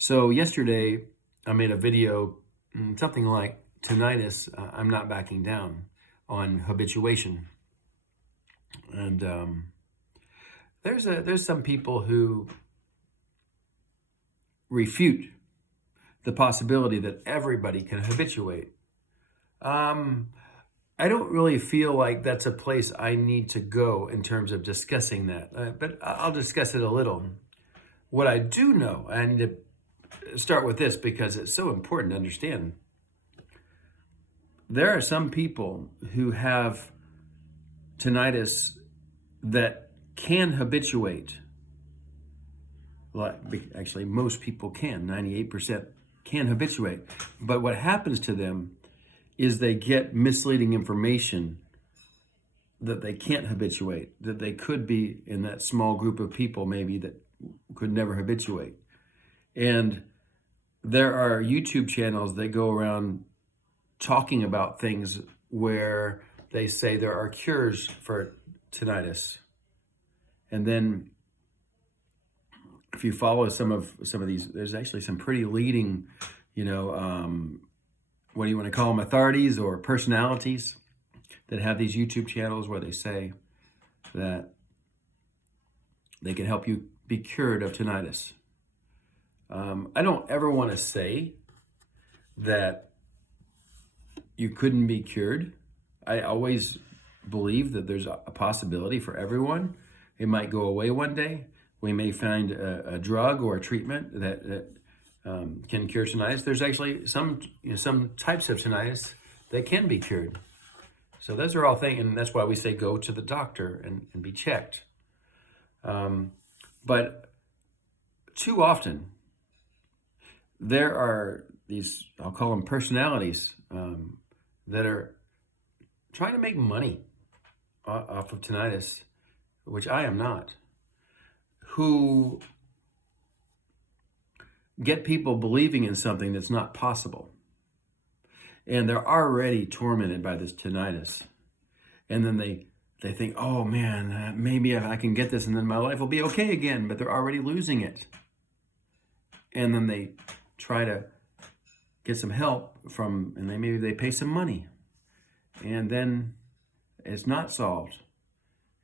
So yesterday I made a video, something like tinnitus, I'm not backing down, on habituation. And there's some people who refute the possibility that everybody can habituate. Um, I don't really feel like that's a place I need to go in terms of discussing that, but I'll discuss it a little. What I do know, I need to start with this because it's so important to understand. There are some people who have tinnitus that can habituate. Actually, most people can. 98% can habituate. But what happens to them is they get misleading information that they can't habituate, that they could be in that small group of people maybe that could never habituate. And there are YouTube channels that go around talking about things where they say there are cures for tinnitus. And then if you follow some of these, there's actually some pretty leading, what do you want to call them, authorities or personalities that have these YouTube channels where they say that they can help you be cured of tinnitus. I don't ever want to say that you couldn't be cured. I always believe that there's a possibility for everyone. It might go away one day. We may find a drug or a treatment that can cure tinnitus. There's actually some types of tinnitus that can be cured. So those are all things, and that's why we say go to the doctor and be checked. But too often, there are these, I'll call them personalities, that are trying to make money off of tinnitus, which I am not, who get people believing in something that's not possible. And they're already tormented by this tinnitus. And then they think, oh man, maybe I can get this and then my life will be okay again, but they're already losing it. And then they try to get some help and maybe they pay some money. And then it's not solved.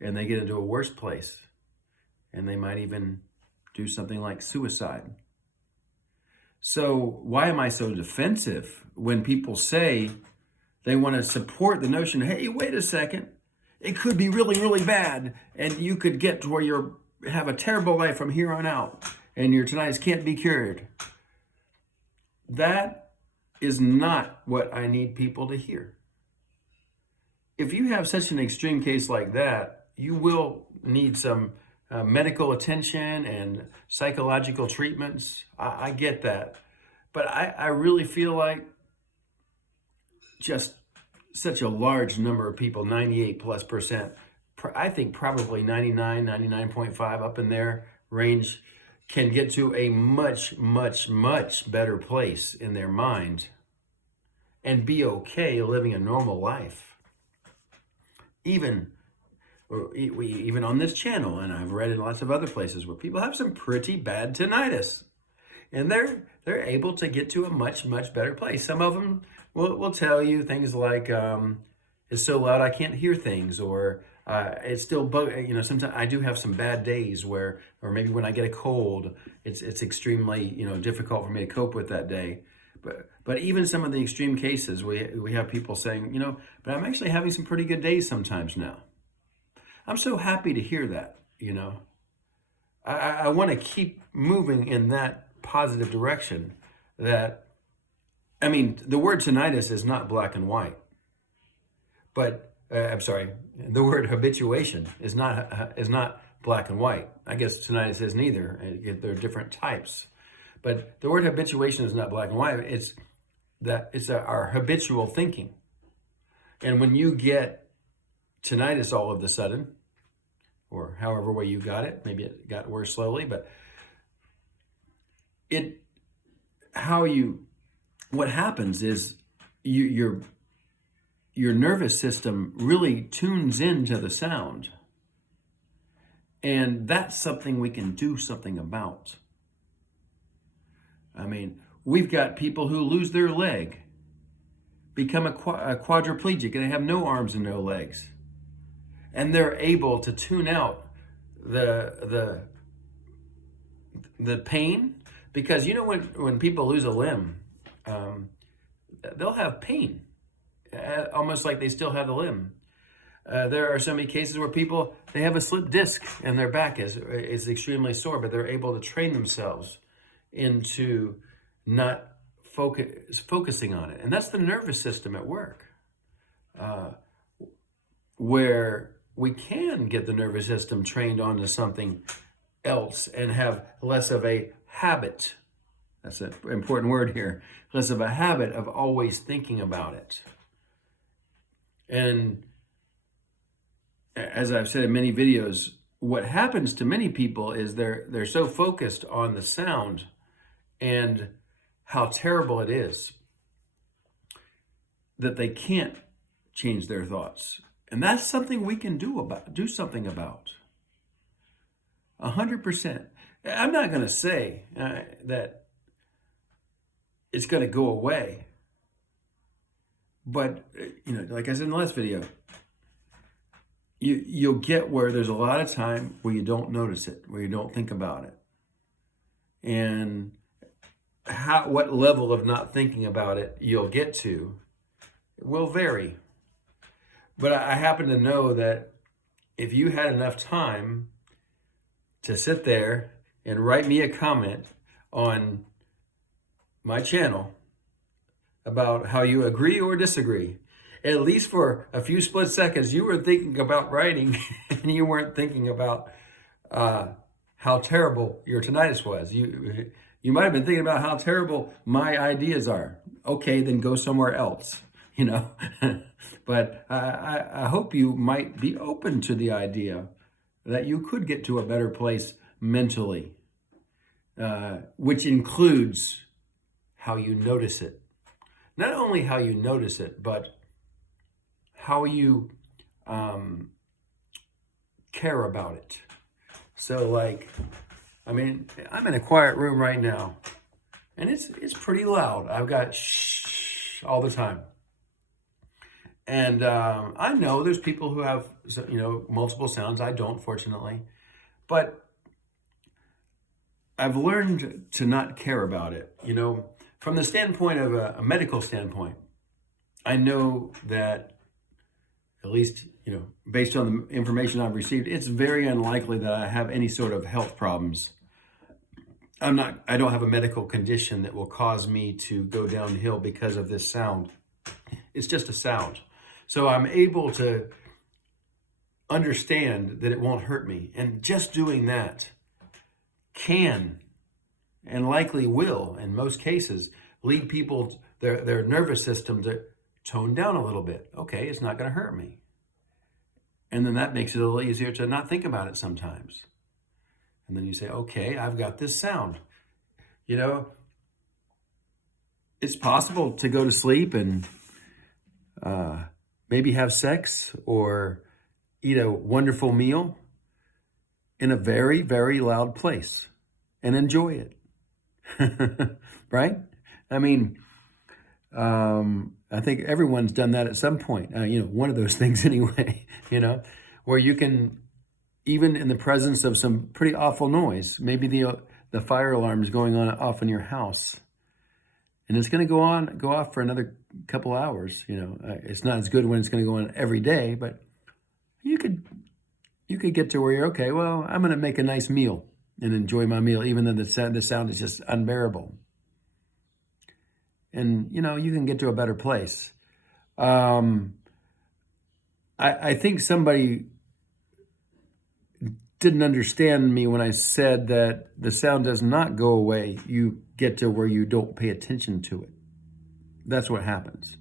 And they get into a worse place. And they might even do something like suicide. So why am I so defensive when people say they want to support the notion, hey, wait a second, it could be really, really bad, and you could get to where you have a terrible life from here on out, and your tinnitus can't be cured. That is not what I need people to hear. If you have such an extreme case like that, you will need some medical attention and psychological treatments. I get that. But I really feel like just such a large number of people, 98+%, I think probably 99, 99.5 up in their range, can get to a much, much, much better place in their mind and be okay living a normal life. Even on this channel, and I've read in lots of other places where people have some pretty bad tinnitus, and they're able to get to a much, much better place. Some of them will tell you things like, it's so loud I can't hear things, or it's still sometimes I do have some bad days or maybe when I get a cold, it's extremely difficult for me to cope with that day. But even some of the extreme cases, we have people saying, but I'm actually having some pretty good days sometimes now. I'm so happy to hear that, I want to keep moving in that positive direction. The word tinnitus is not black and white. But, the word habituation is not black and white. I guess tinnitus is neither. There are different types. But the word habituation is not black and white. It's our habitual thinking. And when you get tinnitus all of a sudden, or however way you got it, maybe it got worse slowly, but what happens is your nervous system really tunes into the sound. And that's something we can do something about. I mean, we've got people who lose their leg, become a quadriplegic, and they have no arms and no legs. And they're able to tune out the pain, because when people lose a limb, they'll have pain, almost like they still have the limb. There are so many cases where they have a slipped disc and their back is extremely sore, but they're able to train themselves into not focusing on it. And that's the nervous system at work, where we can get the nervous system trained onto something else and have less of a habit. That's an important word here. Less of a habit of always thinking about it. And as I've said in many videos, what happens to many people is they're so focused on the sound and how terrible it is that they can't change their thoughts. And that's something we can do something about. 100%. I'm not going to say that it's going to go away. But, like I said in the last video, you'll get where there's a lot of time where you don't notice it, where you don't think about it. And what level of not thinking about it you'll get to will vary. But I happen to know that if you had enough time to sit there and write me a comment on my channel about how you agree or disagree, at least for a few split seconds, you were thinking about writing and you weren't thinking about how terrible your tinnitus was. You might have been thinking about how terrible my ideas are. Okay, then go somewhere else, But I hope you might be open to the idea that you could get to a better place mentally, which includes how you notice it. Not only how you notice it, but how you care about it. So I'm in a quiet room right now, and it's pretty loud. I've got shh all the time. And I know there's people who have, multiple sounds. I don't, fortunately. But I've learned to not care about it. From the standpoint of a medical standpoint, I know that, at least, based on the information I've received, it's very unlikely that I have any sort of health problems. I don't have a medical condition that will cause me to go downhill because of this sound. It's just a sound. So I'm able to understand that it won't hurt me. And just doing that can, and likely will, in most cases, lead people, their nervous system, to tone down a little bit. Okay, it's not going to hurt me. And then that makes it a little easier to not think about it sometimes. And then you say, okay, I've got this sound. It's possible to go to sleep and maybe have sex or eat a wonderful meal in a very, very loud place and enjoy it. Right? I mean, I think everyone's done that at some point. One of those things anyway, where you can, even in the presence of some pretty awful noise, maybe the fire alarm is going off in your house, and it's going to go off for another couple hours. It's not as good when it's going to go on every day, but you could get to where you're okay. Well, I'm going to make a nice meal and enjoy my meal, even though the sound is just unbearable. And you can get to a better place. I think somebody didn't understand me when I said that the sound does not go away. You get to where you don't pay attention to it. That's what happens.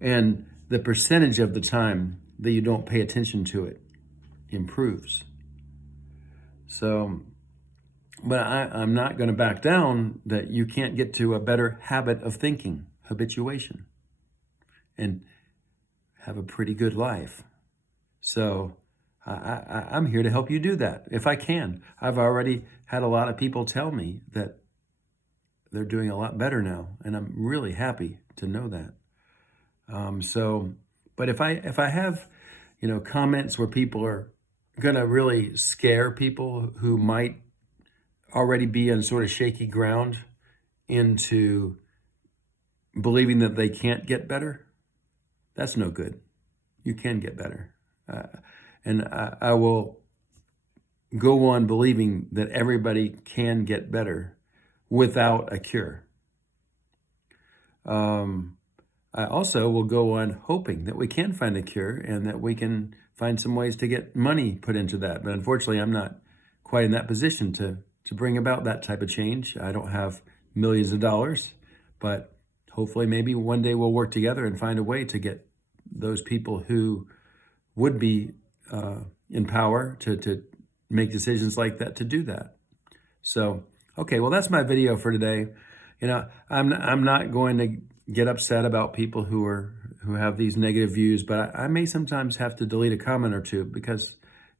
And the percentage of the time that you don't pay attention to it improves. So, but I'm not going to back down that you can't get to a better habit of thinking, habituation, and have a pretty good life. So I'm here to help you do that if I can. I've already had a lot of people tell me that they're doing a lot better now, and I'm really happy to know that. But if I have, comments where people are gonna really scare people who might already be on sort of shaky ground into believing that they can't get better, that's no good. You can get better. And I will go on believing that everybody can get better without a cure. I also will go on hoping that we can find a cure and that we can find some ways to get money put into that. But unfortunately, I'm not quite in that position to bring about that type of change. I don't have millions of dollars, but hopefully maybe one day we'll work together and find a way to get those people who would be in power to make decisions like that to do that. So, okay, well, that's my video for today. I'm not going to get upset about people who have these negative views, but I may sometimes have to delete a comment or two because,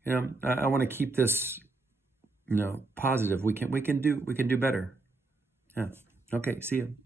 I want to keep this, positive. We can do better. Yeah. Okay. See you.